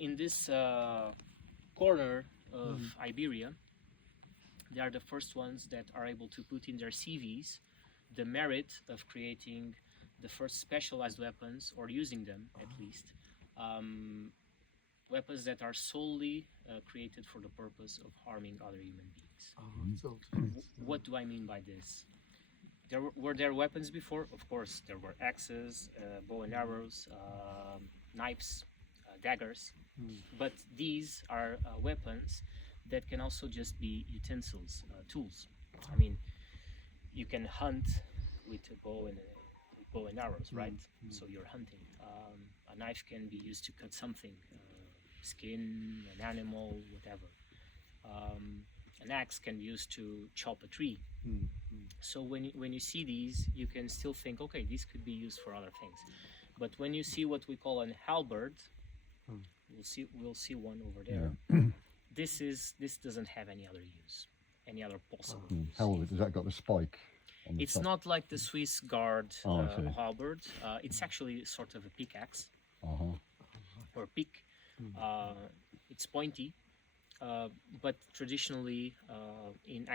in this corner of Iberia, they are the first ones that are able to put in their CVs the merit of creating the first specialized weapons, or using them at least, weapons that are solely created for the purpose of harming other human beings. What do I mean by this? Were there weapons before? Of course, there were axes, bow and arrows, knives, daggers, but these are weapons that can also just be utensils, tools. I mean, you can hunt with a bow and arrows, right? So you're hunting. A knife can be used to cut something, skin, an animal, whatever. An axe can be used to chop a tree. So when you see these, you can still think, okay, these could be used for other things. But when you see what we call an halberd, we'll see one over there. This doesn't have any other use, any other possible use. Halberd, has that got the spike? It's top? not like the Swiss Guard halberd. It's actually sort of a pickaxe or pick. It's pointy, but traditionally, in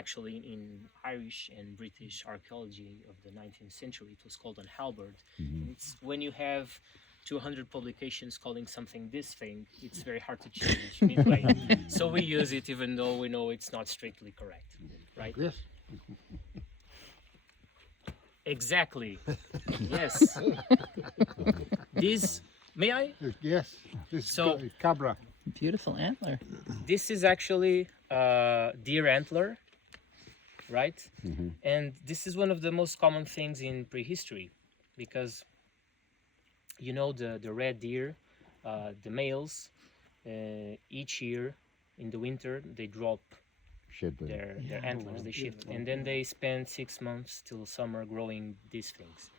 Irish and British archaeology of the 19th century, it was called an halberd. It's when you have 200 publications calling something this thing, it's very hard to change midway. So we use it even though we know it's not strictly correct, right? Yes. Exactly. Yes. This, may I? Yes. This So- cabra. Beautiful antler. This is actually deer antler, right? And this is one of the most common things in prehistory, because you know the red deer, the males, each year in the winter they drop Shed them. their antlers, they shift, and then they spend 6 months till summer growing these things.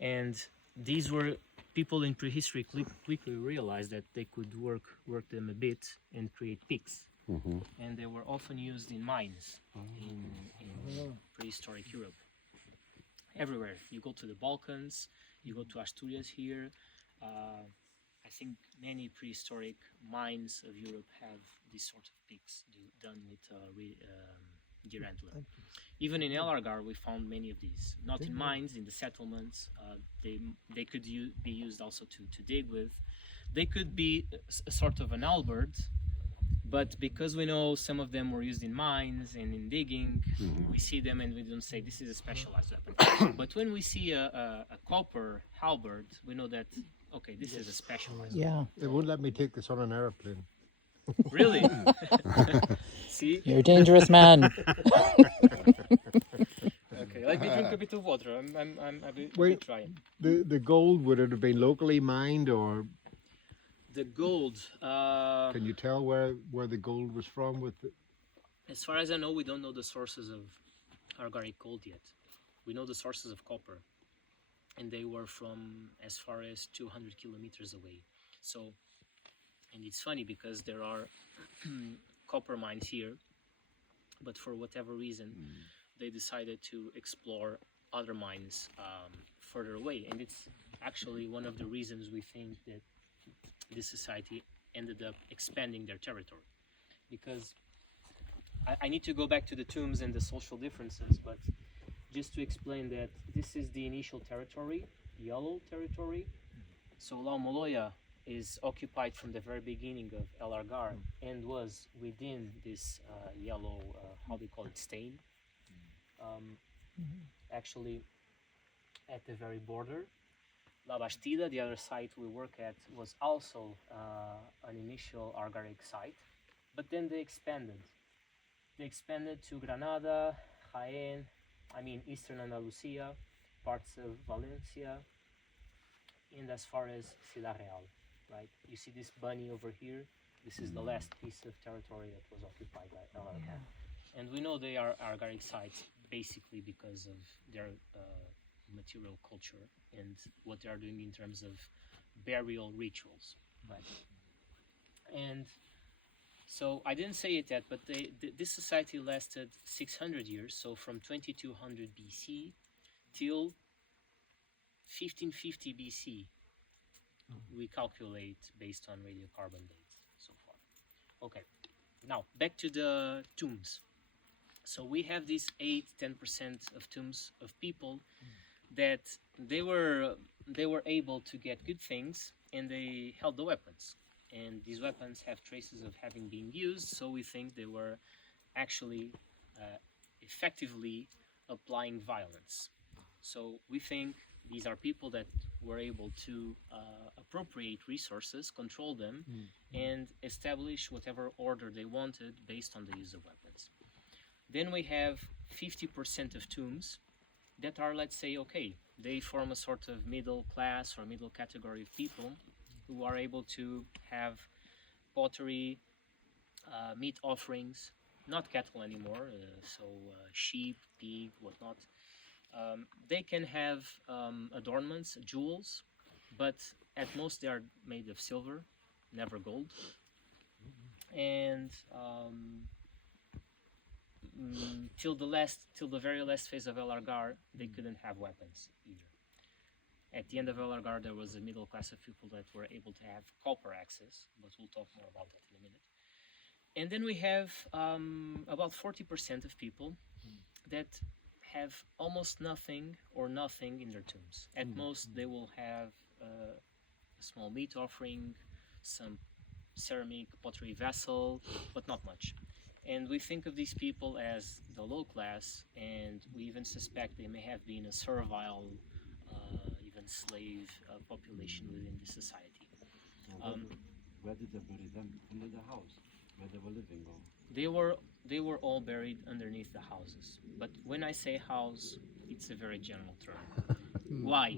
And these were people in prehistory quickly realized that they could work them a bit and create picks. And they were often used in mines in prehistoric Europe. Everywhere. You go to the Balkans, you go to Asturias here. I think many prehistoric mines of Europe have these sort of picks done with deer antler. Even in El Argar, we found many of these. Not in mines, in the settlements. They could be used also to dig with. They could be a sort of an halberd, but because we know some of them were used in mines and in digging, we see them and we don't say this is a specialized weapon. But when we see a copper halberd, we know that, okay, this is a specialized weapon. They won't let me take this on an airplane. Really? See? You're a dangerous man. Okay, let me drink a bit of water. I'm a bit Wait. dry. The gold, would it have been locally mined, or The gold. can you tell where the gold was from? As far as I know, we don't know the sources of Argaric gold yet. We know the sources of copper, and they were from as far as 200 kilometers away. So, and it's funny because there are copper mines here, but for whatever reason, they decided to explore other mines further away. And it's actually one of the reasons we think that this society ended up expanding their territory. Because I need to go back to the tombs and the social differences, but just to explain that this is the initial territory, yellow territory. So Almoloya is occupied from the very beginning of El Argar and was within this yellow, how do you call it, stain? Actually at the very border. La Bastida, the other site we work at, was also an initial Argaric site, but then they expanded. They expanded to Granada, Jaén, Eastern Andalusia, parts of Valencia, and as far as Ciudad Real, right? You see this bunny over here? This is the last piece of territory that was occupied by El Argar. And we know they are Argaric sites basically because of their material culture and what they are doing in terms of burial rituals, right? And so I didn't say it yet, but this society lasted 600 years, so from 2200 BC till 1550 BC, we calculate based on radiocarbon dates. so far. Okay, now back to the tombs. So we have these 8-10% of tombs of people that they were able to get good things, and they held the weapons, and these weapons have traces of having been used, so we think they were actually effectively applying violence. So we think these are people that were able to appropriate resources, control them, and establish whatever order they wanted based on the use of weapons. Then we have 50% of tombs that are, let's say, okay, they form a sort of middle class or middle category of people who are able to have pottery, meat offerings, not cattle anymore, so sheep, pig, whatnot. They can have adornments, jewels, but at most they are made of silver, never gold. And till the very last phase of Elargar, they couldn't have weapons either. At the end of Elargar, there was a middle class of people that were able to have copper axes, but we'll talk more about that in a minute. And then we have about 40% of people that have almost nothing or nothing in their tombs. At most, they will have a small meat offering, some ceramic pottery vessel, but not much. And we think of these people as the low class, and we even suspect they may have been a servile, even slave population within the society. Where did they bury them? Under the house, where they were living? Or? They were all buried underneath the houses. But when I say house, it's a very general term. Why?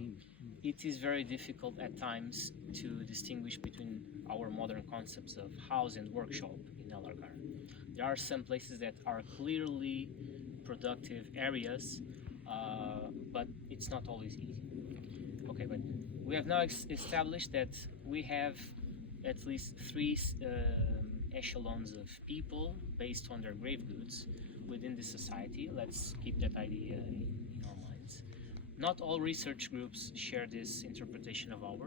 It is very difficult at times to distinguish between our modern concepts of house and workshop in Elargar. There are some places that are clearly productive areas, but it's not always easy. Okay, but we have now established that we have at least three echelons of people based on their grave goods within the society. Let's keep that idea in our minds. Not all research groups share this interpretation of ours.